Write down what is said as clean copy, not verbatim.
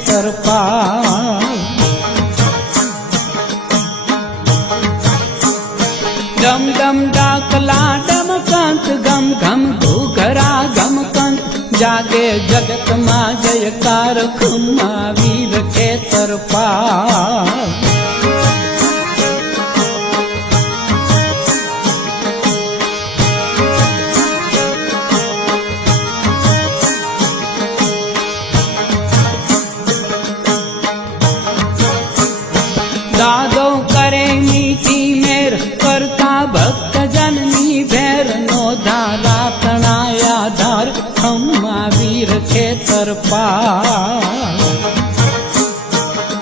ખેતરપાળ ડમ ડમ ડાકલા ડમકંત ગમ ઘમ ઘૂઘરા ગમકંત જાગે જગતમાં જયકાર ખમ્મા વીર ખેતરપાળ